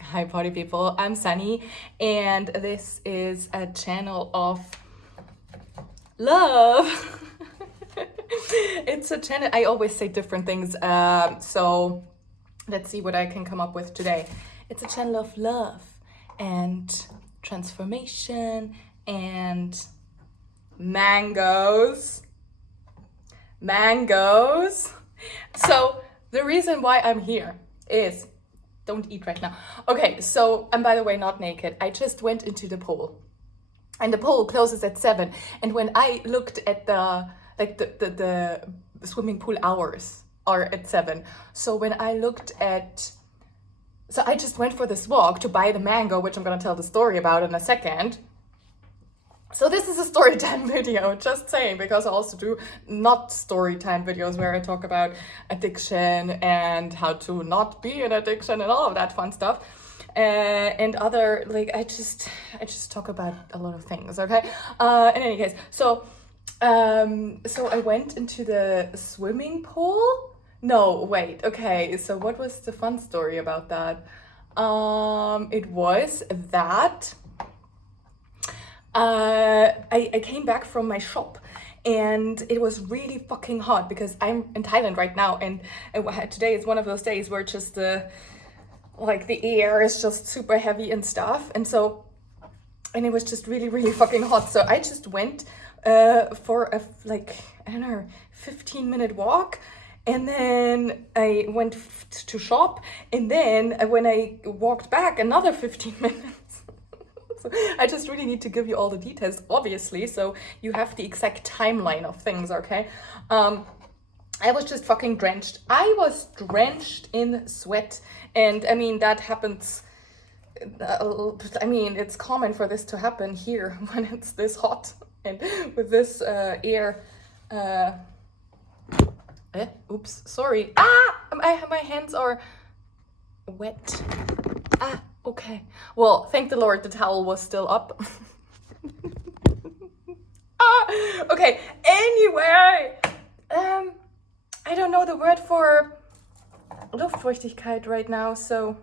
Hi, party people. I'm Sanny, and this is a channel of love. It's a channel. I always say different things. So let's see what I can come up with today. It's a channel of love and transformation and mangoes. Mangoes. So the reason why I'm here is don't eat right now. Okay, so I'm by the way not naked. I just went into the pool. And the pool closes at 7. And when I looked at the swimming pool hours are at 7. So when I looked at so I just went for this walk to buy the mango, which I'm gonna tell the story about in a second. So this is a story time video, just saying, because I also do not story time videos where I talk about addiction and how to not be an addiction and all of that fun stuff. And other, like, I just talk about a lot of things, okay? In any case, so I went into the swimming pool. No, wait, okay, so what was the fun story about that? It was that I came back from my shop and it was really fucking hot because I'm in Thailand right now, and today is one of those days where just the air is just super heavy and stuff, and it was just really fucking hot. So I just went for a I don't know 15-minute walk, and then I went to shop, and then when I walked back another 15 minutes. I just really need to give you all the details, obviously, so you have the exact timeline of things, okay? I was just fucking drenched. I was drenched in sweat, and I mean, that happens. I mean, it's common for this to happen here when it's this hot and with this air. Oops, sorry. My hands are wet. Okay. Well, thank the Lord the towel was still up. Okay. Anyway, I don't know the word for Luftfeuchtigkeit right now, so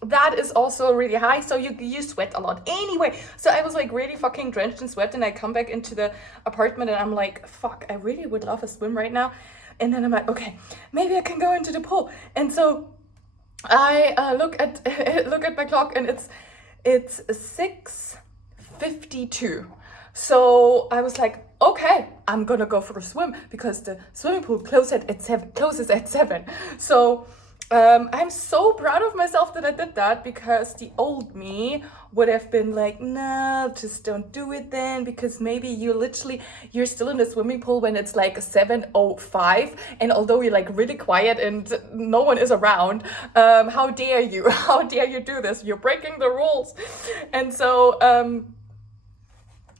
that is also really high, so you sweat a lot. Anyway, so I was like really fucking drenched in sweat, and I come back into the apartment and I'm like, fuck, I really would love a swim right now. And then I'm like, okay, maybe I can go into the pool. And so I look at my clock, and it's 6:52. So I was like, okay, I'm gonna go for a swim because the swimming pool closes at 7. So I'm so proud of myself that I did that, because the old me would have been like, no, just don't do it then, because maybe you're still in the swimming pool when it's like 7:05, and although you're like really quiet and no one is around, how dare you? How dare you do this? You're breaking the rules. And so,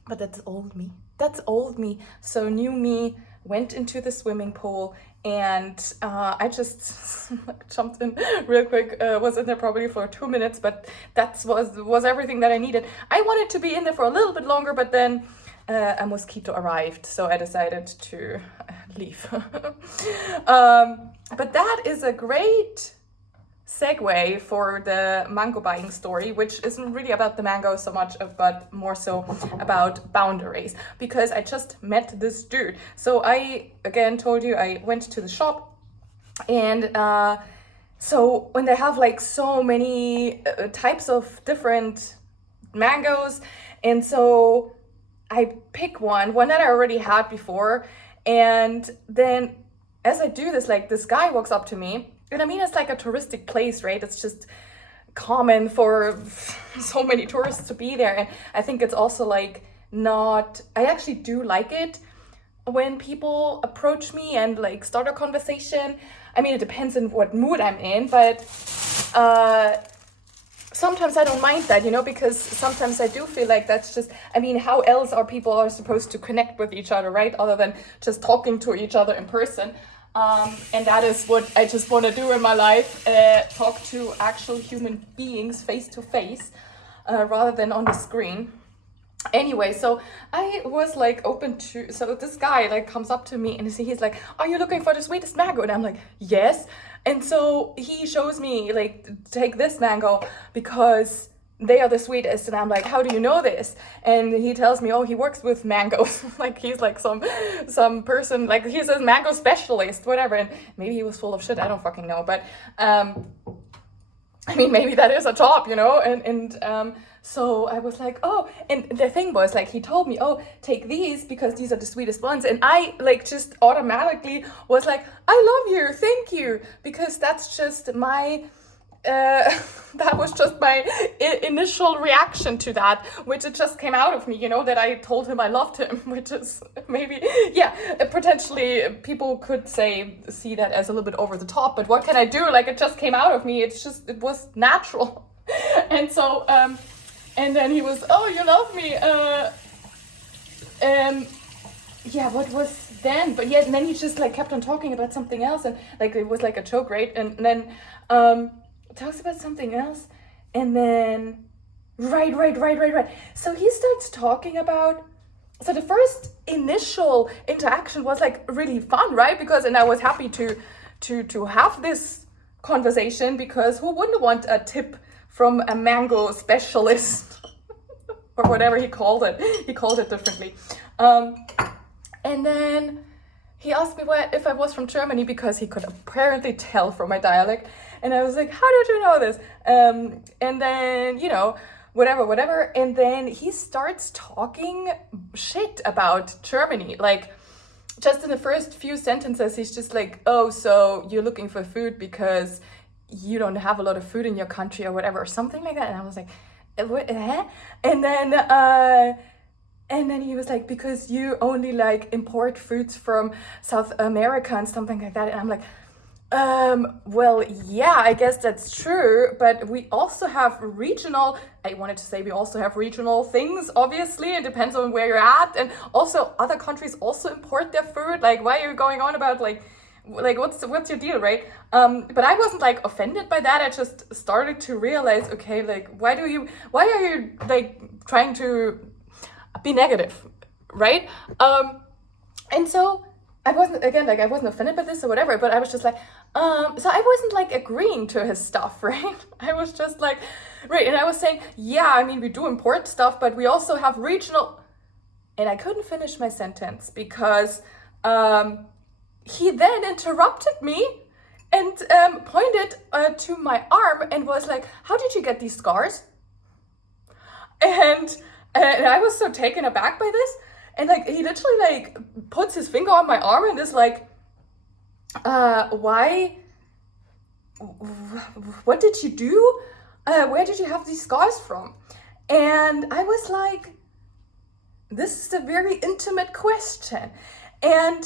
but that's old me. That's old me. So new me went into the swimming pool, and I just jumped in real quick. Was in there probably for 2 minutes, but that was everything that I needed. I wanted to be in there for a little bit longer, but then a mosquito arrived, so I decided to leave. But that is a great segue for the mango buying story, which isn't really about the mango so much, but more so about boundaries, because I just met this dude. So I again told you I went to the shop, and so when they have like so many types of different mangoes, and so I pick one that I already had before, and then as I do this, like, this guy walks up to me. And I mean, it's like a touristic place, right? It's just common for so many tourists to be there. And I think it's also like I actually do like it when people approach me and like start a conversation. I mean, it depends on what mood I'm in, but sometimes I don't mind that, because sometimes I do feel like that's just, I mean, how else are people supposed to connect with each other, right? Other than just talking to each other in person. And that is what I just want to do in my life, talk to actual human beings face to face, rather than on the screen. Anyway, so I was like open to, so this guy like comes up to me and he's like, are you looking for the sweetest mango? And I'm like, yes. And so he shows me like, take this mango because they are the sweetest. And I'm like, how do you know this? And he tells me, oh, he works with mangoes. Like he's like some person, like he's a mango specialist, whatever. And maybe he was full of shit, I don't fucking know. But I mean, maybe that is a job, you know? So I was like, oh, and the thing was like, he told me, oh, take these because these are the sweetest ones. And I like just automatically was like, I love you, thank you. Because that's just my, that was just my initial reaction to that, which it just came out of me, you know, that I told him I loved him, which is maybe, yeah, potentially people could see that as a little bit over the top, but what can I do? Like, it just came out of me. It was natural. And so, and then he was, oh, you love me. Yeah, what was then? But yeah, and then he just like kept on talking about something else, and like it was like a joke, right? And then talks about something else, and then right. So he starts talking about. So the first initial interaction was like really fun, right? Because and I was happy to have this conversation because who wouldn't want a tip from a mango specialist or whatever he called it. He called it differently. And then he asked me if I was from Germany because he could apparently tell from my dialect. And I was like, how did you know this? And then, you know, whatever. And then he starts talking shit about Germany. Like, just in the first few sentences, he's just like, oh, so you're looking for food because you don't have a lot of food in your country or whatever, or something like that. And I was like, what? And then he was like, because you only like import foods from South America and something like that. And I'm like, well, yeah, I guess that's true, but we also have regional, I wanted to say we also have regional things, obviously, it depends on where you're at, and also other countries also import their food, like, why are you going on about, like what's your deal, right? But I wasn't, like, offended by that, I just started to realize, okay, like, why are you, like, trying to be negative, right? And so, I wasn't offended by this or whatever, but I was just like, so I wasn't like agreeing to his stuff, right? I was just like, right, and I was saying, yeah, I mean, we do import stuff, but we also have regional, and I couldn't finish my sentence because he then interrupted me and pointed to my arm and was like, how did you get these scars? And I was so taken aback by this. And like he literally like puts his finger on my arm and is like, why? What did you do? Where did you have these scars from? And I was like, this is a very intimate question. And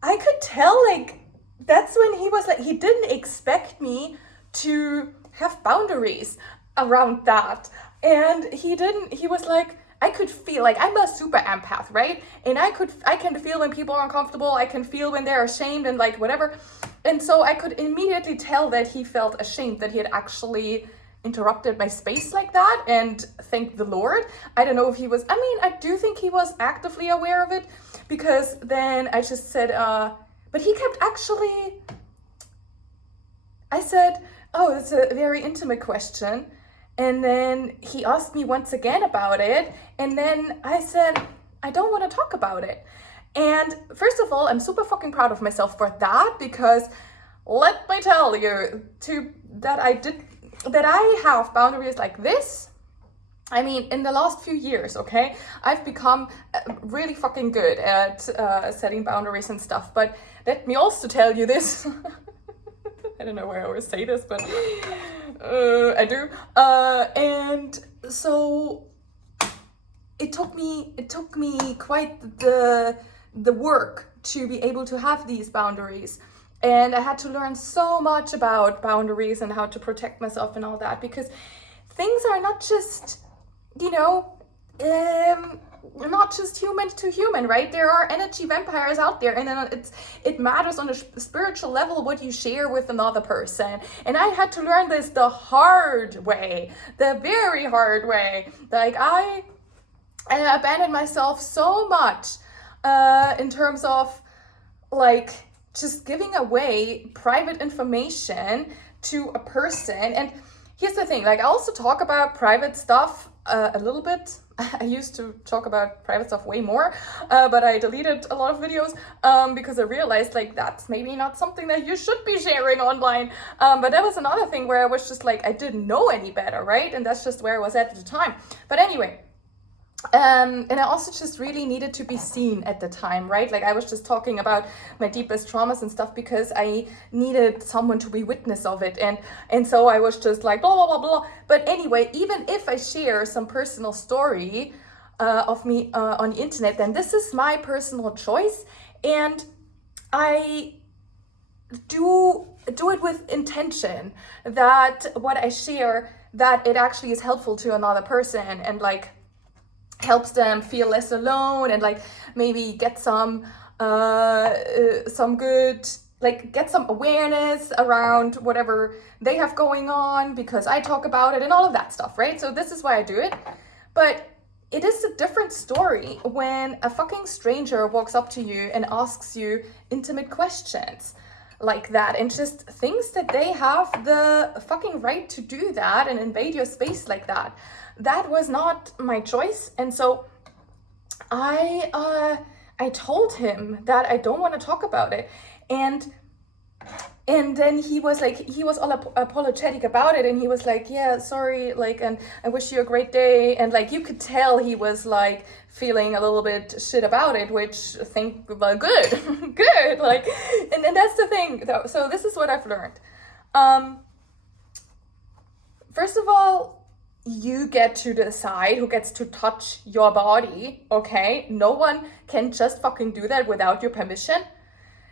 I could tell, like, that's when he was like, he didn't expect me to have boundaries around that. And he was like, I could feel, like, I'm a super empath, right? And I can feel when people are uncomfortable, I can feel when they're ashamed and like whatever. And so I could immediately tell that he felt ashamed that he had actually interrupted my space like that, and thank the Lord. I don't know if he was, I mean, I do think he was actively aware of it, because then I just said, but he kept actually, I said, oh, it's a very intimate question. And then he asked me once again about it. And then I said, I don't want to talk about it. And first of all, I'm super fucking proud of myself for that, because let me tell you that I have boundaries like this. I mean, in the last few years, okay, I've become really fucking good at setting boundaries and stuff. But let me also tell you this. I don't know why I always say this, but I do. And so it took me quite the work to be able to have these boundaries. And I had to learn so much about boundaries and how to protect myself and all that, because things are not just, you know, not just human to human, right? There are energy vampires out there, and then it matters on a spiritual level what you share with another person. And I had to learn this the hard way, the very hard way. Like, I I abandoned myself so much in terms of like just giving away private information to a person. And here's the thing, like I also talk about private stuff a little bit. I used to talk about private stuff way more, but I deleted a lot of videos because I realized like that's maybe not something that you should be sharing online. But that was another thing where I was just like, I didn't know any better, right? And that's just where I was at the time. But anyway, and I also just really needed to be seen at the time, right? Like I was just talking about my deepest traumas and stuff because I needed someone to be witness of it. And so I was just like, blah, blah, blah, blah. But anyway, even if I share some personal story of me on the internet, then this is my personal choice. And I do it with intention that what I share, that it actually is helpful to another person and like helps them feel less alone and like maybe get some good, like get some awareness around whatever they have going on because I talk about it and all of that stuff, right? So this is why I do it. But it is a different story when a fucking stranger walks up to you and asks you intimate questions like that and just thinks that they have the fucking right to do that and invade your space like that. That was not my choice. And so I told him that I don't want to talk about it. And then he was all apologetic about it. And he was like, yeah, sorry, like, and I wish you a great day. And like, you could tell he was like feeling a little bit shit about it, which I think, well, good, good. Like, and that's the thing though. So this is what I've learned. First of all, you get to decide who gets to touch your body, okay? No one can just fucking do that without your permission,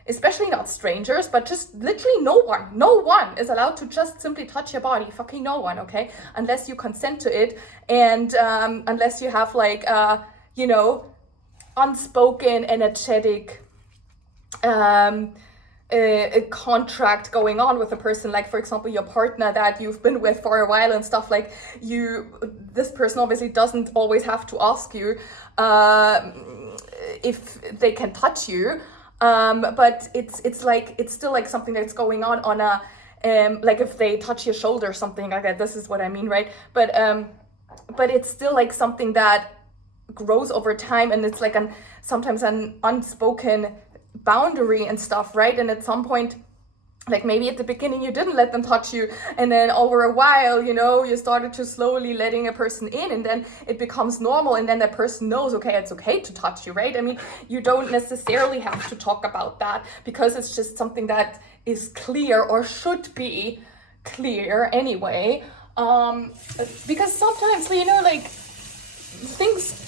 especially not strangers, but just literally no one is allowed to just simply touch your body, fucking no one, okay? Unless you consent to it and unless you have like, unspoken, energetic, a contract going on with a person, like for example your partner that you've been with for a while and stuff, like this person obviously doesn't always have to ask you if they can touch you, but it's still like something that's going on a like if they touch your shoulder or something like that. This is what I mean, right? But it's still like something that grows over time, and it's like sometimes an unspoken boundary and stuff, right? And at some point, like maybe at the beginning you didn't let them touch you, and then over a while, you started to slowly letting a person in, and then it becomes normal, and then that person knows, okay, it's okay to touch you, right? I mean, you don't necessarily have to talk about that because it's just something that is clear or should be clear anyway, because sometimes, like things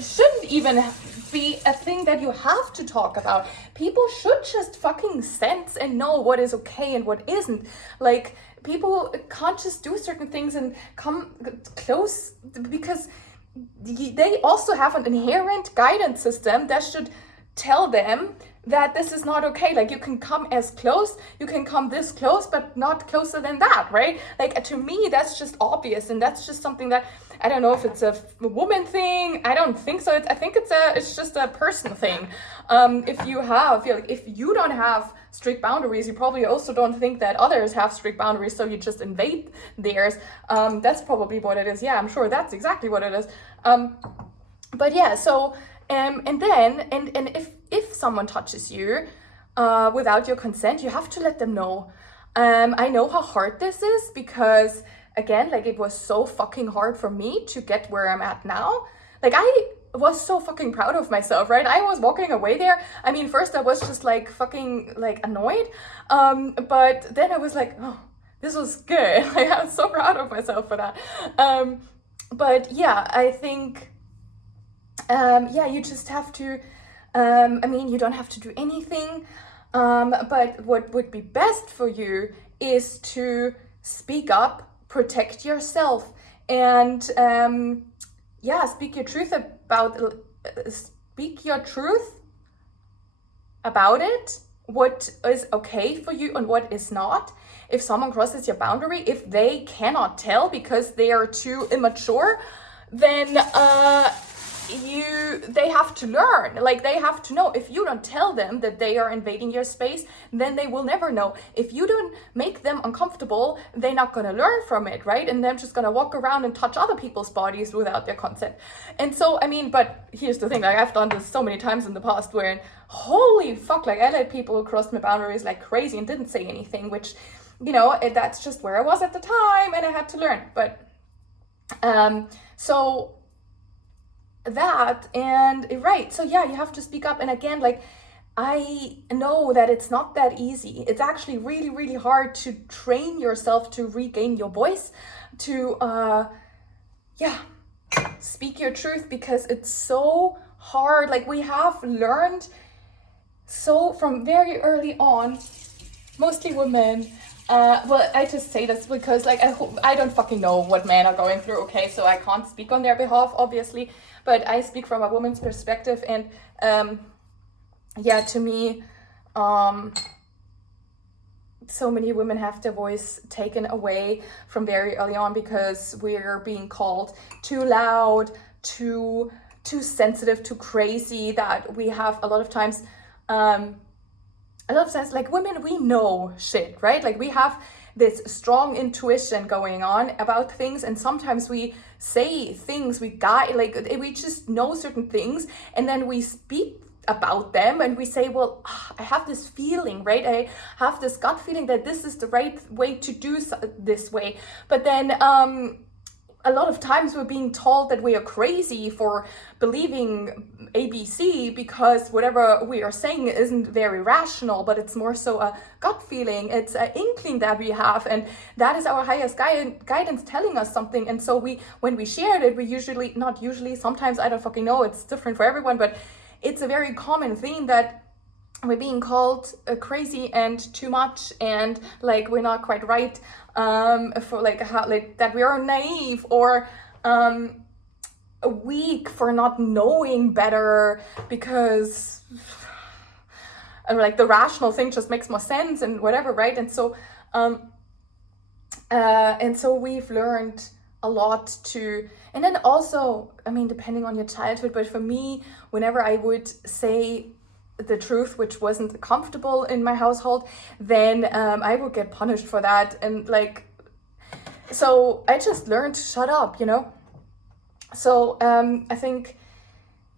shouldn't even be a thing that you have to talk about. People should just fucking sense and know what is okay and what isn't. Like, people can't just do certain things and come close because they also have an inherent guidance system that should tell them that this is not okay. Like, you can come as close, you can come this close, but not closer than that, right? Like, to me, that's just obvious, and that's just something that, I don't know if it's a woman thing. I don't think so. I think it's just a person thing. If you don't have strict boundaries, you probably also don't think that others have strict boundaries, so you just invade theirs. That's probably what it is. Yeah, I'm sure that's exactly what it is. But yeah, so and then if someone touches you without your consent, you have to let them know. I know how hard this is because, again, like, it was so fucking hard for me to get where I'm at now. Like, I was so fucking proud of myself, right? I was walking away there. I mean, first I was just like fucking like annoyed, but then I was like, oh, this was good. Like, I was so proud of myself for that. But yeah, I think you just have to, you don't have to do anything, but what would be best for you is to speak up, protect yourself, and speak your truth about it, what is okay for you and what is not. If someone crosses your boundary, if they cannot tell because they are too immature, then they have to learn, like they have to know. If you don't tell them that they are invading your space, then they will never know. If you don't make them uncomfortable, they're not going to learn from it, right? And they're just going to walk around and touch other people's bodies without their consent. And so, I mean, but here's the thing, like I've done this so many times in the past where, holy fuck, like I let people cross my boundaries like crazy and didn't say anything, which, you know, that's just where I was at the time and I had to learn. But so that, and right, so yeah, you have to speak up. And again, like I know that it's not that easy. It's actually really, really hard to train yourself to regain your voice, to speak your truth, because it's so hard. Like we have learned so from very early on, mostly women, well, I just say this because like I don't fucking know what men are going through, okay? So I can't speak on their behalf, obviously, but I speak from a woman's perspective. And to me, so many women have their voice taken away from very early on because we're being called too loud, too sensitive, too crazy, that we have a lot of times like women, we know shit, right? Like we have this strong intuition going on about things, and sometimes we say things, we just know certain things, and then we speak about them and we say, well, I have this feeling, right? I have this gut feeling that this is the right way to do this way. But then a lot of times we're being told that we are crazy for believing ABC because whatever we are saying isn't very rational, but it's more so a gut feeling. It's an inkling that we have, and that is our highest guidance telling us something. And so when we shared it, we sometimes, I don't fucking know, it's different for everyone, but it's a very common theme that we're being called crazy and too much, and like we're not quite right, for like that we are naive or weak for not knowing better, because like the rational thing just makes more sense and whatever, right? And so we've learned a lot to, and then also, I mean, depending on your childhood, but for me, whenever I would say the truth which wasn't comfortable in my household, then I would get punished for that. And like, so I just learned to shut up, you know? So I think,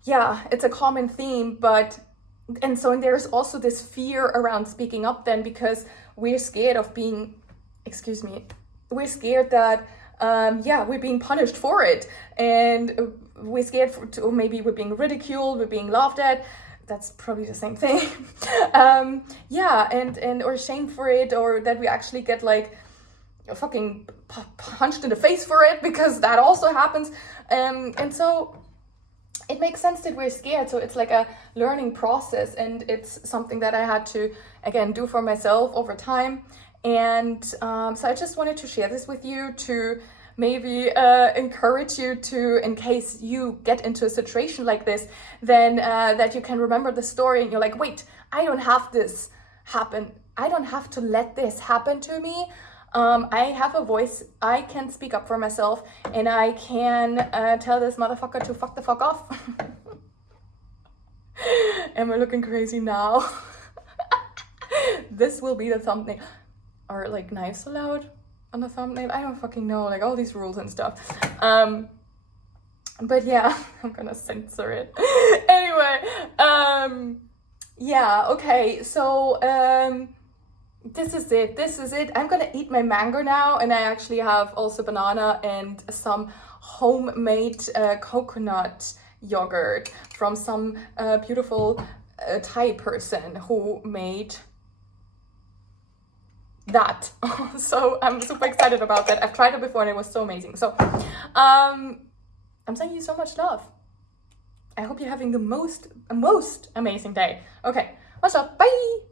yeah, it's a common theme, and there's also this fear around speaking up then, because we're scared of being, we're scared that we're being punished for it, and we're scared or maybe we're being ridiculed, we're being laughed at. That's probably the same thing. And or shamed for it, or that we actually get like fucking punched in the face for it, because that also happens. And so it makes sense that we're scared. So it's like a learning process, and it's something that I had to, again, do for myself over time. And so I just wanted to share this with you to maybe encourage you to, in case you get into a situation like this, then that you can remember the story and you're like, wait, I don't have this happen. I don't have to let this happen to me. I have a voice. I can speak up for myself, and I can tell this motherfucker to fuck the fuck off. Am I looking crazy now? This will be the thumbnail. Are like knives allowed on the thumbnail? I don't fucking know, like all these rules and stuff. But yeah, I'm gonna censor it. Anyway, okay, so this is it. I'm gonna eat my mango now, and I actually have also banana and some homemade coconut yogurt from some beautiful Thai person who made that. So I'm super excited about that. I've tried it before and it was so amazing. So I'm sending you so much love. I hope you're having the most amazing day. Okay, what's up? Bye.